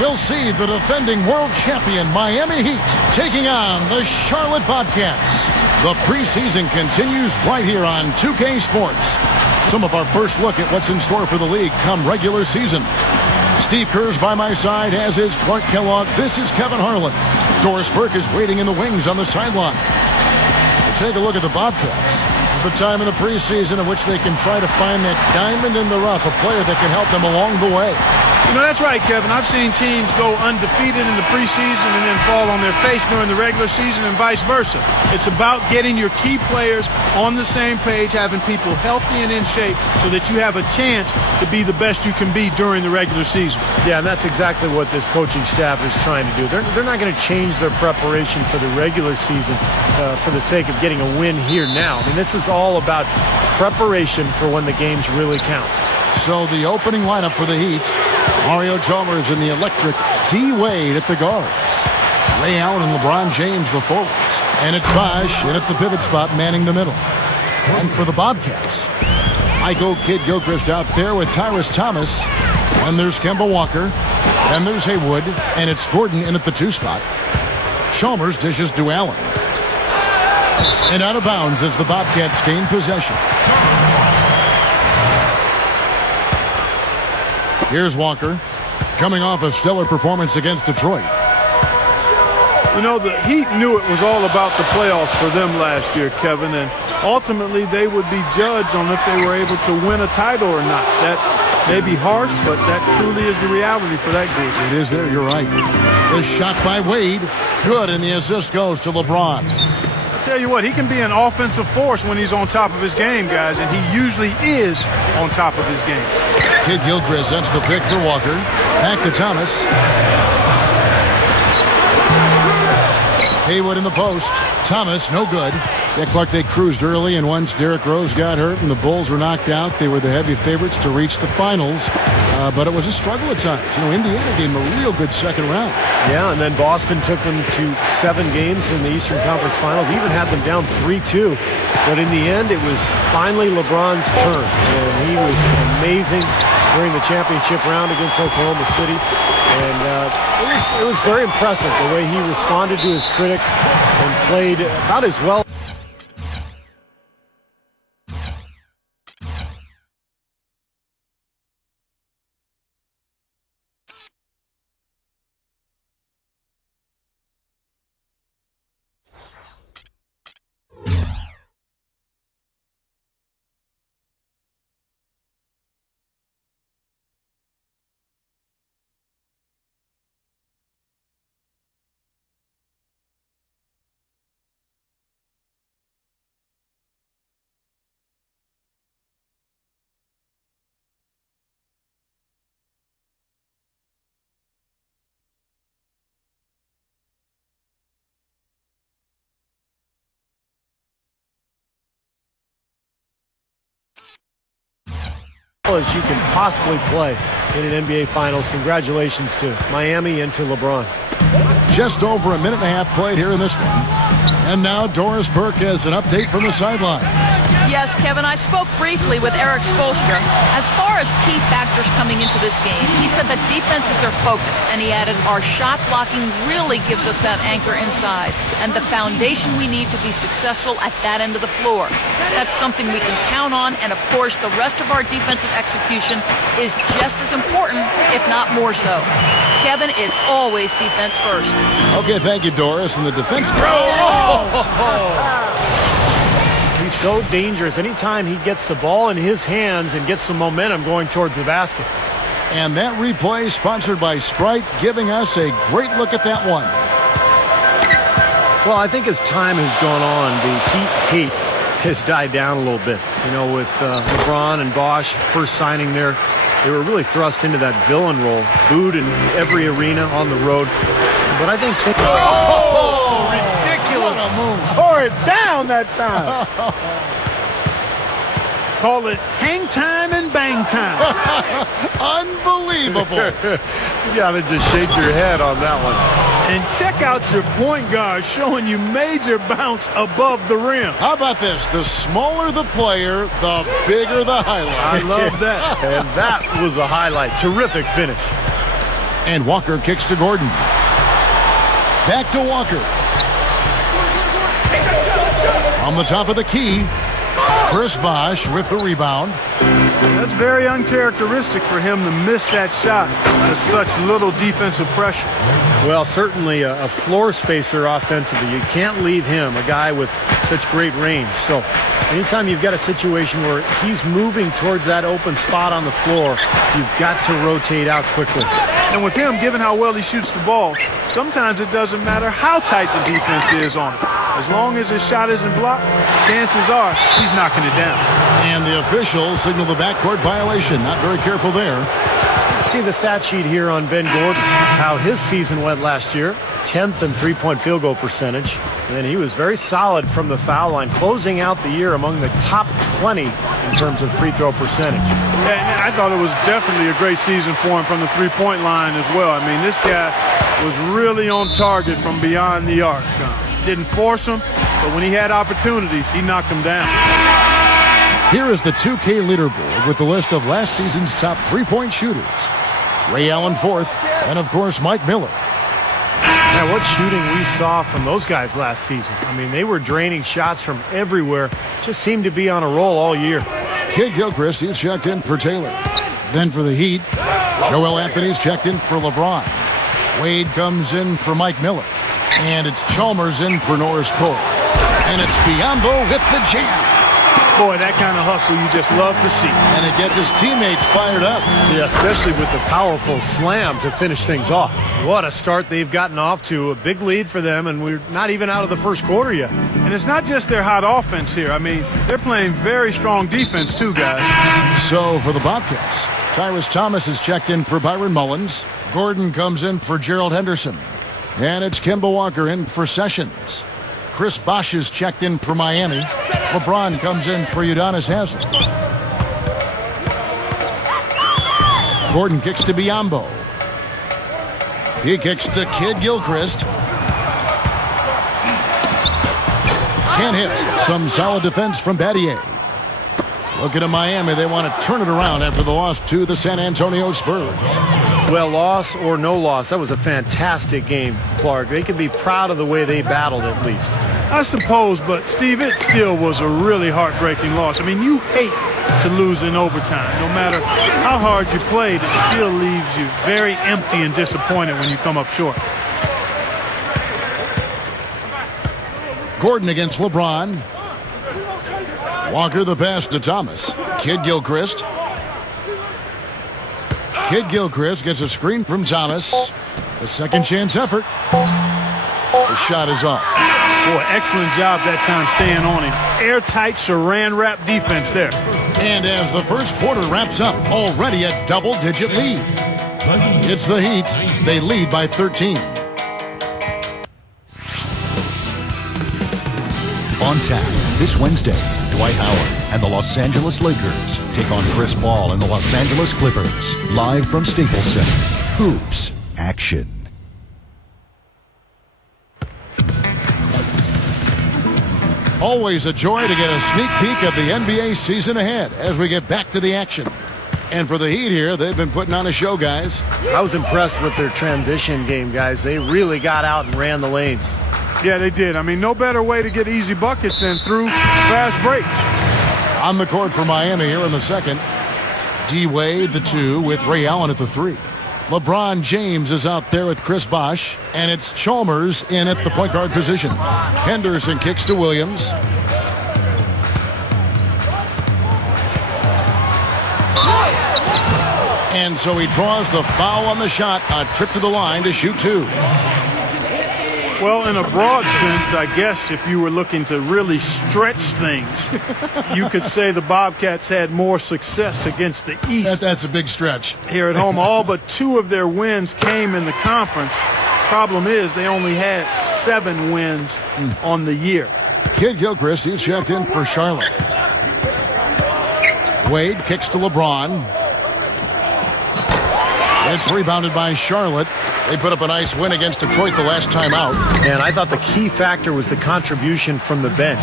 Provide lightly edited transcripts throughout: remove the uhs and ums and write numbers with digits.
we'll see the defending world champion Miami Heat taking on the Charlotte Bobcats. The preseason continues right here on 2K Sports. Some of our first look at what's in store for the league come regular season. Steve Kerr's by my side, as is Clark Kellogg. This is Kevin Harlan. Doris Burke is waiting in the wings on the sideline. Take a look at the Bobcats. This is the time in the preseason in which they can try to find that diamond in the rough, a player that can help them along the way. You know, that's right, Kevin. I've seen teams go undefeated in the preseason and then fall on their face during the regular season and vice versa. It's about getting your key players on the same page, having people healthy and in shape so that you have a chance to be the best you can be during the regular season. Yeah, and that's exactly what this coaching staff is trying to do. They're not going to change their preparation for the regular season for the sake of getting a win here now. I mean, this is all about preparation for when the games really count. So the opening lineup for the Heat: Mario Chalmers and the electric D. Wade at the guards. Ray Allen and LeBron James the forwards. And it's Bosh in at the pivot spot manning the middle. And for the Bobcats, Michael Kidd-Gilchrist out there with Tyrus Thomas. And there's Kemba Walker. And there's Haywood. And it's Gordon in at the 2 spot. Chalmers dishes to Allen. And out of bounds as the Bobcats gain possession. Here's Walker, coming off a stellar performance against Detroit. You know, the Heat knew it was all about the playoffs for them last year, Kevin, and ultimately they would be judged on if they were able to win a title or not. That's maybe harsh, but that truly is the reality for that group. It is there, you're right. The shot by Wade, good, and the assist goes to LeBron. I tell you what, he can be an offensive force when he's on top of his game, guys, and he usually is on top of his game. Kidd-Gilchrist sends the pick for Walker. Back to Thomas. Haywood in the post. Thomas, no good. Yeah, Clark, they cruised early, and once Derrick Rose got hurt and the Bulls were knocked out, they were the heavy favorites to reach the finals. But it was a struggle at times. You know, Indiana gave them a real good second round. Yeah, and then Boston took them to 7 games in the Eastern Conference Finals, even had them down 3-2. But in the end, it was finally LeBron's turn, and he was amazing during the championship round against Oklahoma City. And it was very impressive the way he responded to his critics and played about as well. As you can possibly play in an NBA Finals. Congratulations to Miami and to LeBron. Just over a minute and a half played here in this one. And now Doris Burke has an update from the sidelines. Yes, Kevin, I spoke briefly with Eric Spoelstra. As far as key factors coming into this game, he said that defense is their focus, and he added, our shot blocking really gives us that anchor inside and the foundation we need to be successful at that end of the floor. That's something we can count on, and of course, the rest of our defensive execution is just as important, if not more so. Kevin, it's always defense first. Okay, thank you, Doris. And the defense... He's so dangerous. Anytime he gets the ball in his hands and gets some momentum going towards the basket. And that replay sponsored by Sprite, giving us a great look at that one. Well, I think as time has gone on, the Heat hate has died down a little bit. You know, with LeBron and Bosh first signing there, they were really thrust into that villain role, booed in every arena on the road. But I think... Oh, ridiculous. What a move. Tore it down that time. Call it hang time and bang time. Unbelievable. You gotta just shake your head on that one. And check out your point guard showing you major bounce above the rim. How about this? The smaller the player, the bigger the highlight. I love that. And that was a highlight. Terrific finish. And Walker kicks to Gordon. Back to Walker. From the top of the key, Chris Bosh with the rebound. That's very uncharacteristic for him to miss that shot with such little defensive pressure. Well, certainly a floor spacer offensively. You can't leave him, a guy with such great range. So anytime you've got a situation where he's moving towards that open spot on the floor, you've got to rotate out quickly. And with him, given how well he shoots the ball, sometimes it doesn't matter how tight the defense is on him. As long as his shot isn't blocked, chances are he's knocking it down. And the officials signal the backcourt violation. Not very careful there. See the stat sheet here on Ben Gordon, how his season went last year. 10th in three-point field goal percentage. And he was very solid from the foul line, closing out the year among the top 20 in terms of free throw percentage. Yeah, I thought it was definitely a great season for him from the three-point line as well. I mean, this guy was really on target from beyond the arc. Didn't force him, but when he had opportunities, he knocked them down. Here is the 2K leaderboard with the list of last season's top three-point shooters. Ray Allen fourth, and of course Mike Miller. Now, what shooting we saw from those guys last season. I mean, they were draining shots from everywhere. Just seemed to be on a roll all year. Kid Gilchrist, he's checked in for Taylor. Then for the Heat, Joel Anthony's checked in for LeBron. Wade comes in for Mike Miller. And it's Chalmers in for Norris Cole. And it's Biyombo with the jam. Boy, that kind of hustle you just love to see. And it gets his teammates fired up. Yeah, especially with the powerful slam to finish things off. What a start they've gotten off to. A big lead for them, and we're not even out of the first quarter yet. And it's not just their hot offense here. I mean, they're playing very strong defense too, guys. So for the Bobcats, Tyrus Thomas is checked in for Byron Mullins. Gordon comes in for Gerald Henderson. And it's Kemba Walker in for Sessions. Chris Bosh is checked in for Miami. LeBron comes in for Udonis Haslem. Gordon kicks to Biyombo. He kicks to Kid Gilchrist. Can't hit. Some solid defense from Battier. Looking at Miami, they want to turn it around after the loss to the San Antonio Spurs. Well, loss or no loss, that was a fantastic game, Clark. They can be proud of the way they battled at least. I suppose, but Steve, it still was a really heartbreaking loss. I mean, you hate to lose in overtime. No matter how hard you played, it still leaves you very empty and disappointed when you come up short. Gordon against LeBron. Walker the pass to Thomas. Kid Gilchrist. Kid Gilchrist gets a screen from Thomas. A second chance effort. The shot is off. Boy, excellent job that time staying on him. Airtight saran wrap defense there. And as the first quarter wraps up, already a double-digit lead. It's the Heat. They lead by 13. On tap this Wednesday, Dwight Howard and the Los Angeles Lakers take on Chris Paul and the Los Angeles Clippers. Live from Staples Center. Hoops action. Always a joy to get a sneak peek of the NBA season ahead as we get back to the action. And for the Heat here, they've been putting on a show, guys. I was impressed with their transition game, guys. They really got out and ran the lanes. Yeah, they did. I mean, no better way to get easy buckets than through fast breaks. On the court for Miami here in the second. D-Wade, the 2, with Ray Allen at the 3. LeBron James is out there with Chris Bosh, and it's Chalmers in at the point guard position. Henderson kicks to Williams. And so he draws the foul on the shot, a trip to the line to shoot 2. Well, in a broad sense, I guess if you were looking to really stretch things, you could say the Bobcats had more success against the East. That's a big stretch. Here at home, all but 2 of their wins came in the conference. Problem is, they only had 7 wins on the year. Kid Gilchrist, he's checked in for Charlotte. Wade kicks to LeBron. It's rebounded by Charlotte. They put up a nice win against Detroit the last time out. And I thought the key factor was the contribution from the bench.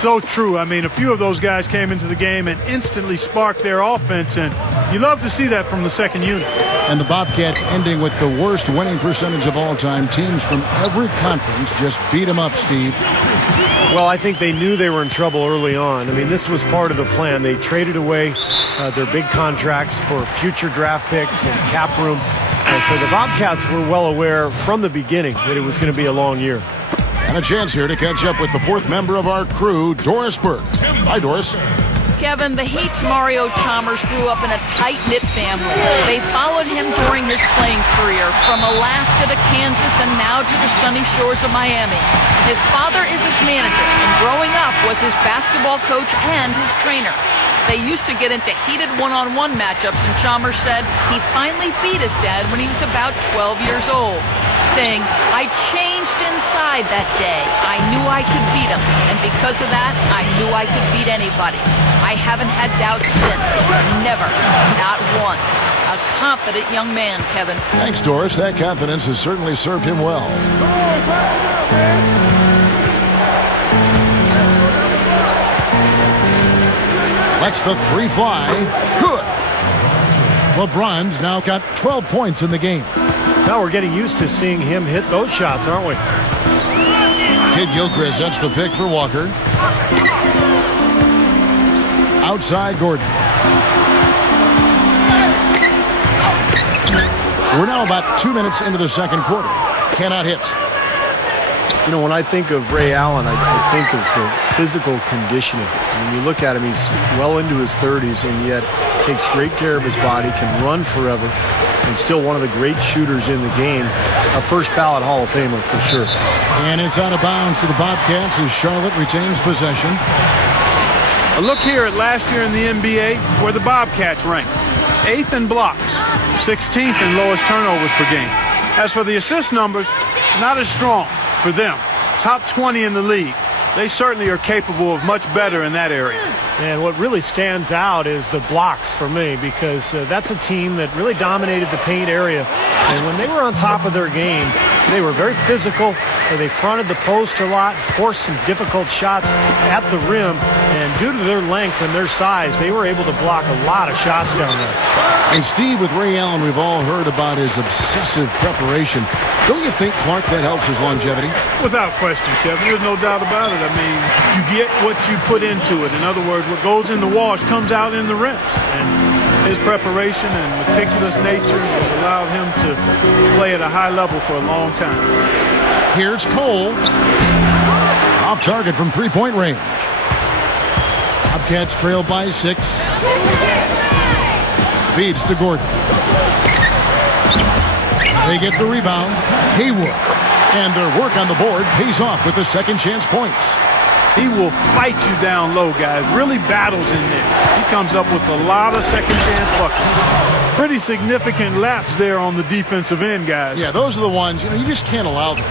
So true. I mean, a few of those guys came into the game and instantly sparked their offense, and you love to see that from the second unit. And the Bobcats ending with the worst winning percentage of all time. Teams from every conference just beat them up, Steve. Well, I think they knew they were in trouble early on. I mean, this was part of the plan. They traded away their big contracts for future draft picks and cap room. And so the Bobcats were well aware from the beginning that it was going to be a long year. And a chance here to catch up with the fourth member of our crew, Doris Burke. Hi, Doris. Kevin, the Heat's Mario Chalmers grew up in a tight-knit family. They followed him during his playing career from Alaska to Kansas and now to the sunny shores of Miami. His father is his manager, and growing up was his basketball coach and his trainer. They used to get into heated one-on-one matchups, and Chalmers said he finally beat his dad when he was about 12 years old, saying, "I changed inside that day. I knew I could beat him, and because of that, I knew I could beat anybody. I haven't had doubts since. Never. Not once." A confident young man, Kevin. Thanks, Doris. That confidence has certainly served him well. Lets the three fly. Good. LeBron's now got 12 points in the game. Now we're getting used to seeing him hit those shots, aren't we? Kid Gilchrist sets the pick for Walker. Outside Gordon. We're now about 2 minutes into the second quarter. Cannot hit. You know, when I think of Ray Allen, I think of the physical conditioning. When you look at him, he's well into his 30s and yet takes great care of his body, can run forever, and still one of the great shooters in the game. A first ballot Hall of Famer for sure. And it's out of bounds to the Bobcats as Charlotte retains possession. A look here at last year in the NBA, where the Bobcats ranked 8th in blocks, 16th in lowest turnovers per game. As for the assist numbers, not as strong for them. Top 20 in the league. They certainly are capable of much better in that area. And what really stands out is the blocks for me, because that's a team that really dominated the paint area. And when they were on top of their game, they were very physical. They fronted the post a lot, forced some difficult shots at the rim. And due to their length and their size, they were able to block a lot of shots down there. And Steve, with Ray Allen, we've all heard about his obsessive preparation. Don't you think, Clark, that helps his longevity? Without question, Kevin. There's no doubt about it. I mean, you get what you put into it. In other words, what goes in the wash comes out in the rims. And his preparation and meticulous nature has allowed him to play at a high level for a long time. Here's Cole. Off target from three-point range. Bobcats trail by 6. Feeds to Gordon. They get the rebound. Haywood. And their work on the board pays off with the second chance points. He will fight you down low, guys. Really battles in there. He comes up with a lot of second chance buckets. Pretty significant laps there on the defensive end, guys. Yeah, those are the ones, you just can't allow them.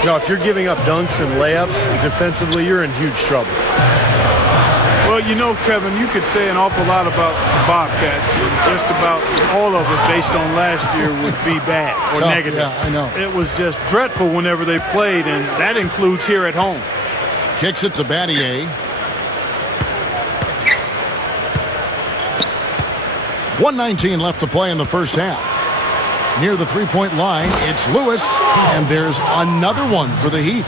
You know, if you're giving up dunks and layups defensively, you're in huge trouble. Well, you know, Kevin, you could say an awful lot about the Bobcats. Just about all of it based on last year would be bad or Tough, negative. yeah, I know. It was just dreadful whenever they played, and that includes here at home. Kicks it to Battier. 1:19 left to play in the first half. Near the three-point line, it's Lewis, and there's another one for the Heat.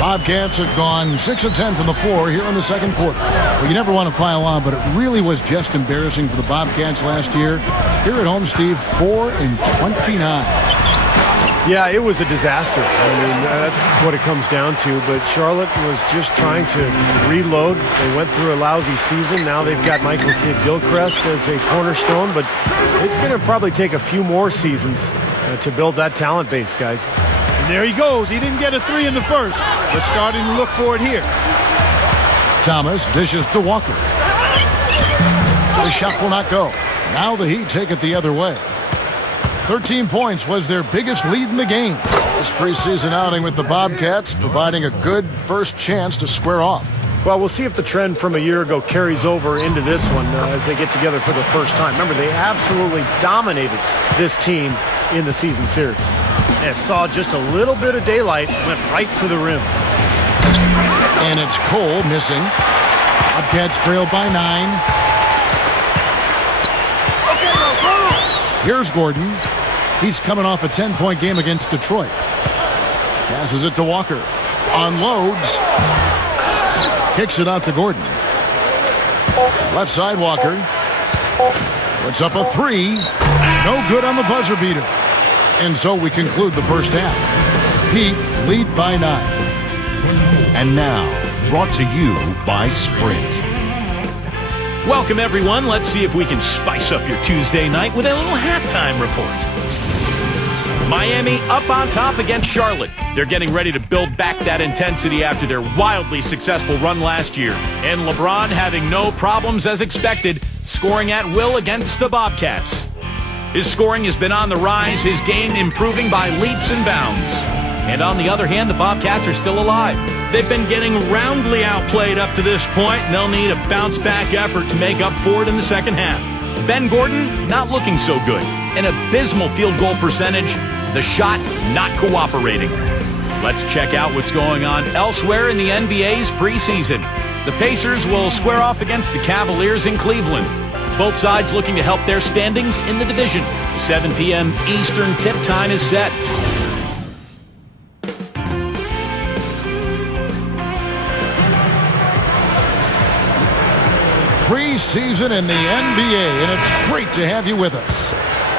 Bobcats have gone 6 of 10 from the floor here in the second quarter. Well, you never want to pile on, but it really was just embarrassing for the Bobcats last year. Here at home, Steve, 4-29. Yeah, it was a disaster. I mean, that's what it comes down to. But Charlotte was just trying to reload. They went through a lousy season. Now they've got Michael Kidd-Gilchrist as a cornerstone. But it's going to probably take a few more seasons to build that talent base, guys. And there he goes. He didn't get a 3 in the first. But starting to look for it here. Thomas dishes to Walker. The shot will not go. Now the Heat take it the other way. 13 points was their biggest lead in the game. This preseason outing with the Bobcats providing a good first chance to square off. Well, we'll see if the trend from a year ago carries over into this one as they get together for the first time. Remember, they absolutely dominated this team in the season series. They saw just a little bit of daylight, went right to the rim. And it's Cole missing. Bobcats trail by 9. Here's Gordon. He's coming off a 10-point game against Detroit. Passes it to Walker. Unloads. Kicks it out to Gordon. Left side Walker. Puts up a 3. No good on the buzzer beater. And so we conclude the first half. Heat lead by 9. And now, brought to you by Sprint. Welcome, everyone. Let's see if we can spice up your Tuesday night with a little halftime report. Miami up on top against Charlotte. They're getting ready to build back that intensity after their wildly successful run last year. And LeBron having no problems as expected, scoring at will against the Bobcats. His scoring has been on the rise, his game improving by leaps and bounds. And on the other hand, the Bobcats are still alive. They've been getting roundly outplayed up to this point, and they'll need a bounce-back effort to make up for it in the second half. Ben Gordon, not looking so good. An abysmal field goal percentage, the shot not cooperating. Let's check out what's going on elsewhere in the NBA's preseason. The Pacers will square off against the Cavaliers in Cleveland. Both sides looking to help their standings in the division. The 7 p.m. Eastern tip time is set. Preseason in the NBA, and it's great to have you with us.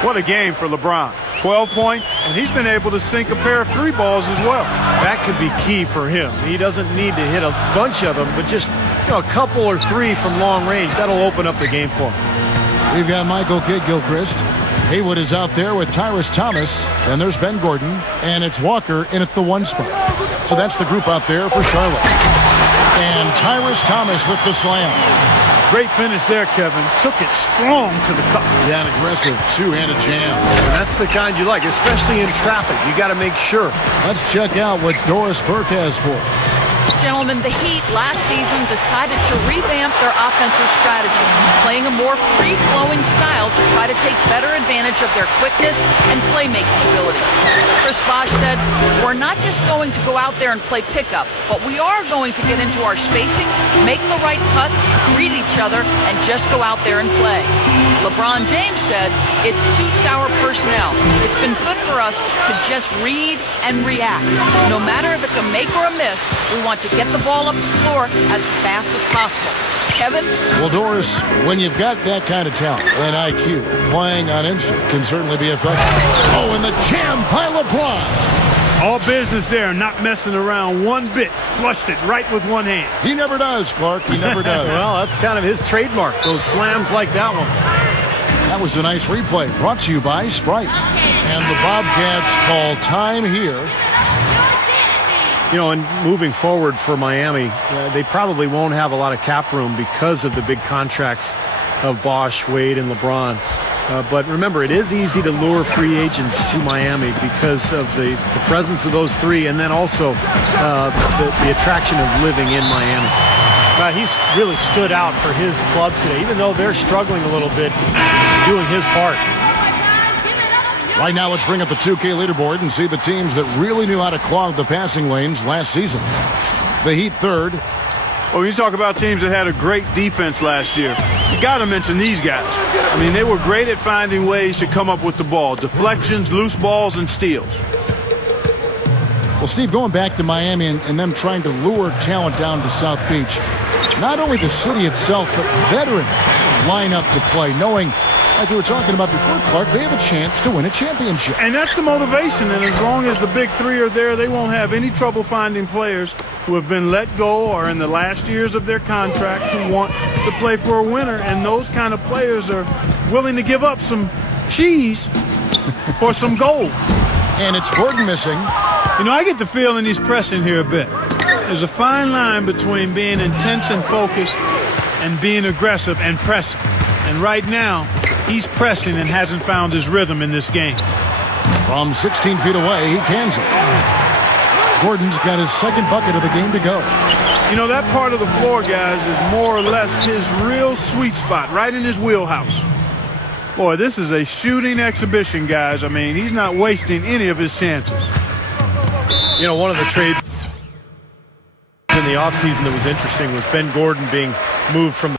What a game for LeBron. 12 points, and he's been able to sink a pair of 3 balls as well. That could be key for him. He doesn't need to hit a bunch of them, but just a couple or 3 from long range. That'll open up the game for him. We've got Michael Kidd-Gilchrist. Haywood is out there with Tyrus Thomas, and there's Ben Gordon, and it's Walker in at the 1 spot. So that's the group out there for Charlotte. And Tyrus Thomas with the slam. Great finish there, Kevin. Took it strong to the cup. Yeah, an aggressive two-handed jam. And that's the kind you like, especially in traffic. You got to make sure. Let's check out what Doris Burke has for us. Gentlemen, the Heat last season decided to revamp their offensive strategy, playing a more free-flowing style to try to take better advantage of their quickness and playmaking ability. Chris Bosh said, "We're not just going to go out there and play pickup, but we are going to get into our spacing, make the right cuts, read each other, and just go out there and play." LeBron James said, "It suits our personnel. It's been good for us to just read and react. No matter if it's a make or a miss, we want to get the ball up the floor as fast as possible." Kevin? Well, Doris, when you've got that kind of talent and IQ, playing on instinct can certainly be effective. Oh, and the jam by LeBron. All business there, not messing around one bit. Flushed it right with one hand. He never does, Clark. He never does. Well, that's kind of his trademark, those slams like that one. That was a nice replay brought to you by Sprite. And the Bobcats call time here. You know, and moving forward for Miami, they probably won't have a lot of cap room because of the big contracts of Bosh, Wade, and LeBron. But remember, it is easy to lure free agents to Miami because of the presence of those 3, and then also the attraction of living in Miami. He's really stood out for his club today, even though they're struggling a little bit, doing his part. Right now, let's bring up the 2K leaderboard and see the teams that really knew how to clog the passing lanes last season. The Heat 3rd. Well, when you talk about teams that had a great defense last year, you got to mention these guys. I mean, they were great at finding ways to come up with the ball. Deflections, loose balls, and steals. Well, Steve, going back to Miami and them trying to lure talent down to South Beach, not only the city itself, but veterans line up to play, knowing, like we were talking about before, Clark, they have a chance to win a championship. And that's the motivation, and as long as the big 3 are there, they won't have any trouble finding players who have been let go or in the last years of their contract who want to play for a winner, and those kind of players are willing to give up some cheese for some gold. And it's Gordon missing. You know, I get the feeling he's pressing here a bit. There's a fine line between being intense and focused and being aggressive and pressing. And right now, he's pressing and hasn't found his rhythm in this game. From 16 feet away, he cans it. Gordon's got his 2nd bucket of the game to go. You know, that part of the floor, guys, is more or less his real sweet spot, right in his wheelhouse. Boy, this is a shooting exhibition, guys. I mean, he's not wasting any of his chances. You know, one of the trades in the the offseason that was interesting was Ben Gordon being moved from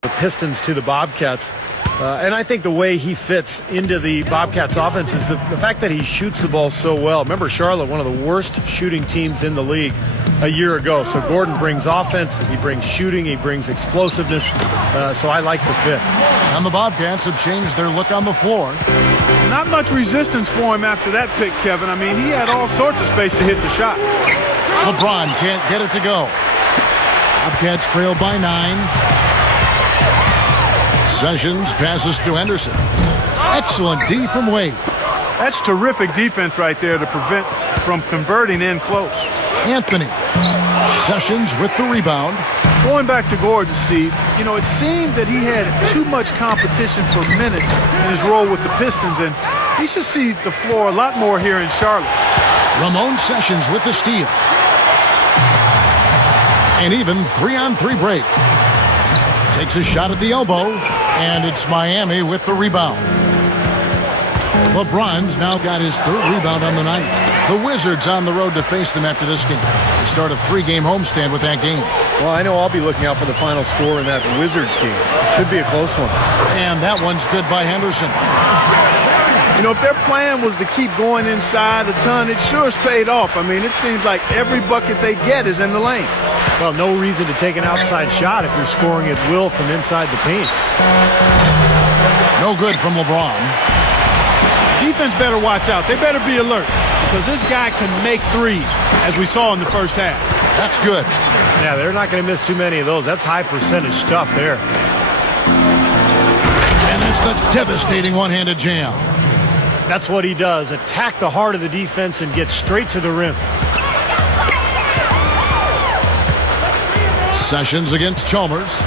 the Pistons to the Bobcats. And I think the way he fits into the Bobcats offense is the fact that he shoots the ball so well. Remember, Charlotte, one of the worst shooting teams in the league a year ago. So Gordon brings offense, he brings shooting, he brings explosiveness. So I like the fit. And the Bobcats have changed their look on the floor. Not much resistance for him after that pick, Kevin. I mean, he had all sorts of space to hit the shot. LeBron can't get it to go. Bobcats trail by 9. Sessions passes to Henderson. Excellent D from Wade. That's terrific defense right there to prevent from converting in close. Anthony. Sessions with the rebound. Going back to Gordon, Steve, you know, it seemed that he had too much competition for minutes in his role with the Pistons, and he should see the floor a lot more here in Charlotte. Ramon Sessions with the steal. An even 3-on-3 break. Takes a shot at the elbow, and it's Miami with the rebound. LeBron's now got his 3rd rebound on the night. The Wizards on the road to face them after this game. They start a 3-game homestand with that game. Well, I know I'll be looking out for the final score in that Wizards game. It should be a close one. And that one's good by Henderson. You know, if their plan was to keep going inside a ton, it sure has paid off. I mean, it seems like every bucket they get is in the lane. Well, no reason to take an outside shot if you're scoring at will from inside the paint. No good from LeBron. Defense better watch out. They better be alert because this guy can make threes, as we saw in the first half. That's good. Yeah, they're not going to miss too many of those. That's high percentage stuff there. And that's the devastating one-handed jam. That's what he does. Attack the heart of the defense and get straight to the rim. Sessions against Chalmers.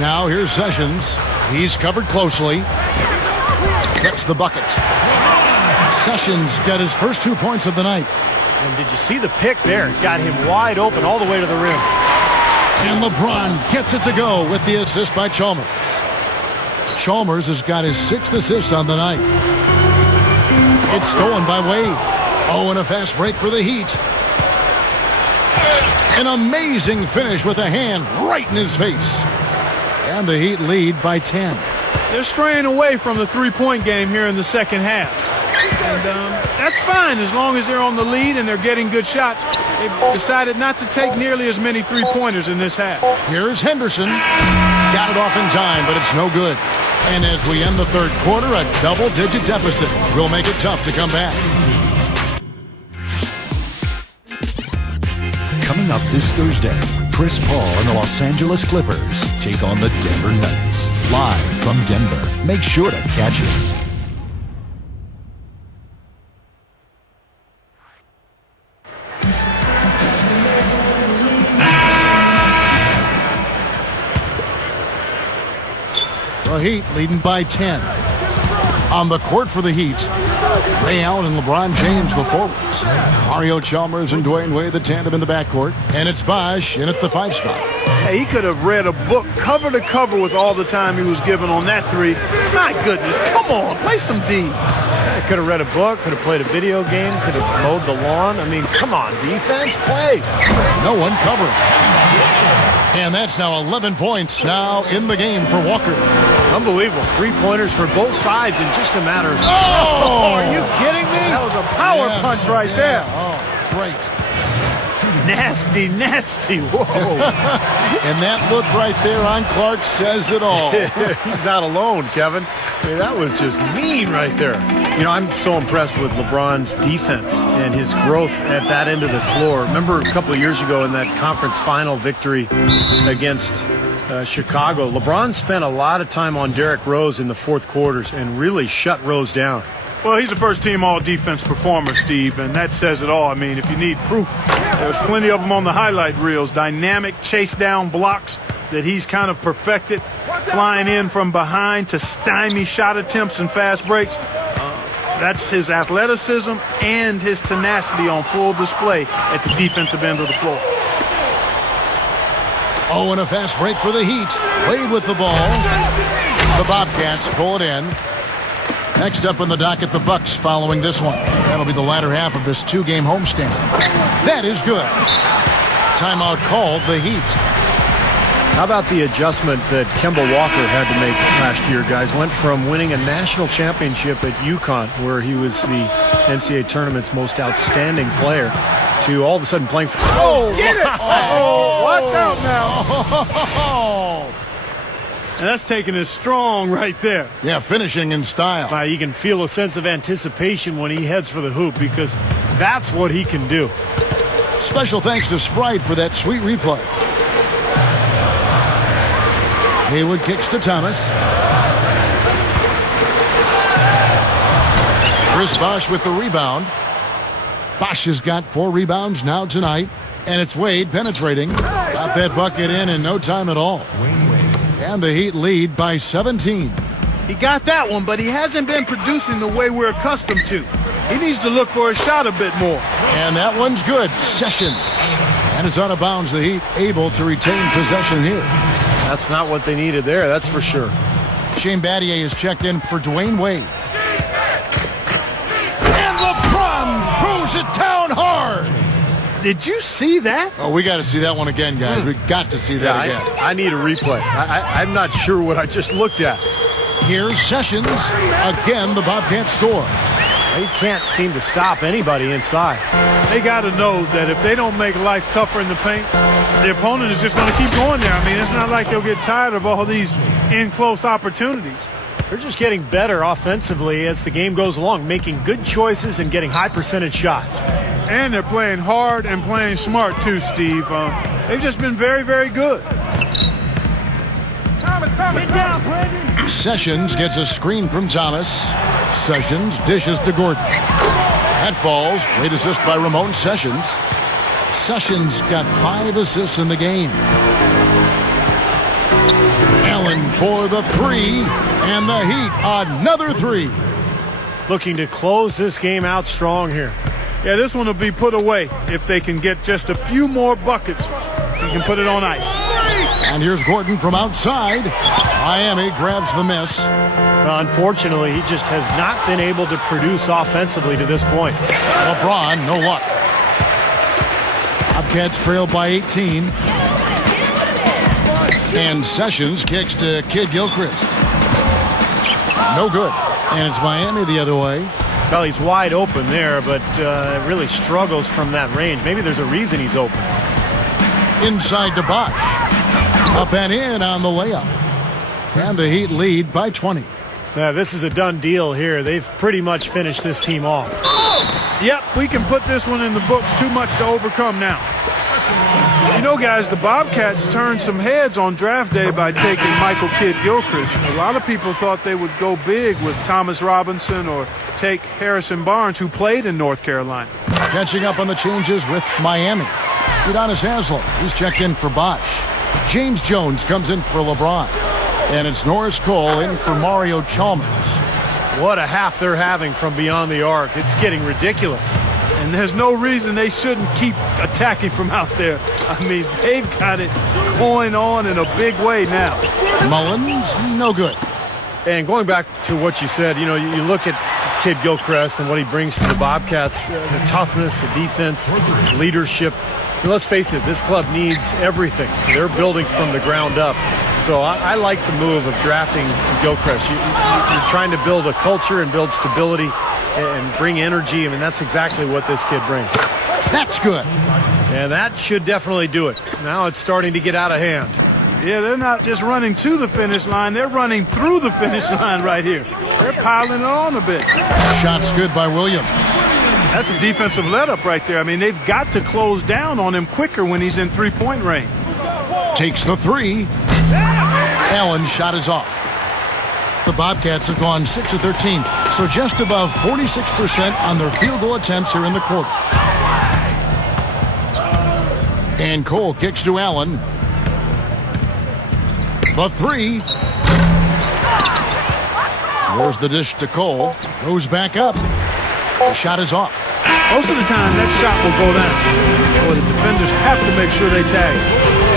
Now here's Sessions. He's covered closely. Gets the bucket. Sessions got his first 2 points of the night. And did you see the pick there? Got him wide open all the way to the rim. And LeBron gets it to go with the assist by Chalmers. Chalmers has got his 6th assist on the night. It's stolen by Wade. Oh, and a fast break for the Heat. An amazing finish with a hand right in his face. And the Heat lead by 10. They're straying away from the three-point game here in the second half. And that's fine as long as they're on the lead and they're getting good shots. They've decided not to take nearly as many three-pointers in this half. Here's Henderson. Got it off in time, but it's no good. And as we end the 3rd quarter, a double-digit deficit will make it tough to come back. Coming up this Thursday, Chris Paul and the Los Angeles Clippers take on the Denver Nuggets. Live from Denver. Make sure to catch it. The Heat leading by 10. On the court for the Heat, Ray Allen and LeBron James, the forwards. Mario Chalmers and Dwayne Wade, the tandem in the backcourt. And it's Bosh in at the 5 spot. Hey, he could have read a book cover to cover with all the time he was given on that three. My goodness, come on, play some D. Could have read a book, could have played a video game, could have mowed the lawn. I mean, come on, defense, play. No one covering. And that's now 11 points now in the game for Walker. Unbelievable. 3-pointers for both sides in just a matter of... Oh! Are you kidding me? That was a power punch right there. Oh, great. Nasty, nasty. Whoa. And that look right there on Clark says it all. He's not alone, Kevin. I mean, that was just mean right there. You know, I'm so impressed with LeBron's defense and his growth at that end of the floor. Remember a couple of years ago in that conference final victory against Chicago, LeBron spent a lot of time on Derrick Rose in the 4th quarters and really shut Rose down. Well, he's a first-team all-defense performer, Steve, and that says it all. I mean, if you need proof, there's plenty of them on the highlight reels. Dynamic chase-down blocks that he's kind of perfected, flying in from behind to stymie shot attempts and fast breaks. That's his athleticism and his tenacity on full display at the defensive end of the floor. Oh, and a fast break for the Heat. Wade with the ball. The Bobcats pull it in. Next up on the docket, the Bucks following this one. That'll be the latter half of this 2-game homestand. That is good. Timeout called, the Heat. How about the adjustment that Kemba Walker had to make last year, guys? Went from winning a national championship at UConn, where he was the NCAA tournament's most outstanding player, to all of a sudden playing for... Oh, get it! Oh, watch out now. Oh. And that's taking it strong right there. Yeah, finishing in style. You can feel a sense of anticipation when he heads for the hoop, because that's what he can do. Special thanks to Sprite for that sweet replay. Haywood kicks to Thomas. Chris Bosh with the rebound. Bosh has got 4 rebounds now tonight, and it's Wade penetrating. Got that bucket in no time at all. And the Heat lead by 17. He got that one, but he hasn't been producing the way we're accustomed to. He needs to look for a shot a bit more. And that one's good. Sessions. And it's out of bounds. The Heat able to retain possession here. That's not what they needed there, that's for sure. Shane Battier is checked in for Dwayne Wade. And LeBron throws it down hard. Did you see that? Oh, we got to see that one again, guys. We got to see that again. I need a replay. I'm not sure what I just looked at. Here's Sessions. Again, the Bobcats score. They can't seem to stop anybody inside. They got to know that if they don't make life tougher in the paint, the opponent is just going to keep going there. I mean, it's not like they'll get tired of all these in-close opportunities. They're just getting better offensively as the game goes along, making good choices and getting high percentage shots. And they're playing hard and playing smart too, Steve. They've just been very, very good. Thomas. Sessions gets a screen from Thomas. Sessions dishes to Gordon. That falls. Great assist by Ramon Sessions. Sessions got 5 assists in the game. Allen for the 3. And the Heat, another 3. Looking to close this game out strong here. Yeah, this one will be put away if they can get just a few more buckets. You can put it on ice. And here's Gordon from outside. Miami grabs the miss. Unfortunately, he just has not been able to produce offensively to this point. LeBron, no luck. Bobcats trail by 18. And Sessions kicks to Kid Gilchrist. No good. And it's Miami the other way. Well, he's wide open there, but really struggles from that range. Maybe there's a reason he's open. Inside to Bosh. Up and in on the layup. And the Heat lead by 20. Yeah, this is a done deal here. They've pretty much finished this team off. Yep, we can put this one in the books. Too much to overcome now. You know, guys, the Bobcats turned some heads on draft day by taking Michael Kidd-Gilchrist. A lot of people thought they would go big with Thomas Robinson or take Harrison Barnes, who played in North Carolina. Catching up on the changes with Miami. Udonis Haslem, he's checked in for Bosh. James Jones comes in for LeBron. And it's Norris Cole in for Mario Chalmers. What a half they're having from beyond the arc. It's getting ridiculous. And there's no reason they shouldn't keep attacking from out there. I mean, they've got it going on in a big way now. Mullins, no good. And going back to what you said, you know, you look at Kid Gilchrist and what he brings to the Bobcats, the toughness, the defense, leadership. And let's face it, this club needs everything. They're building from the ground up. So I like the move of drafting Gilchrist. You're trying to build a culture and build stability and bring energy. I mean, that's exactly what this kid brings. That's good. And that should definitely do it. Now it's starting to get out of hand. Yeah, they're not just running to the finish line. They're running through the finish line right here. They're piling it on a bit. Shot's good by Williams. That's a defensive let-up right there. I mean, they've got to close down on him quicker when he's in three-point range. Takes the 3. Allen's shot is off. The Bobcats have gone 6 of 13, so just above 46% on their field goal attempts here in the quarter. And Cole kicks to Allen. The 3. There's the dish to Cole. Goes back up. The shot is off. Most of the time, that shot will go down. Or the defenders have to make sure they tag.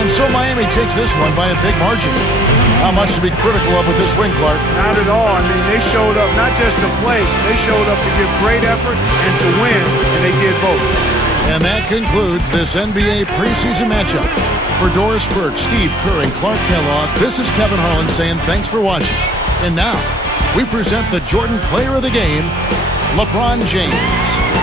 And so Miami takes this one by a big margin. Not much to be critical of with this win, Clark. Not at all. I mean, they showed up not just to play, they showed up to give great effort and to win, and they did both. And that concludes this NBA preseason matchup. For Doris Burke, Steve Kerr, and Clark Kellogg, this is Kevin Harlan saying thanks for watching. And now, we present the Jordan Player of the Game, LeBron James.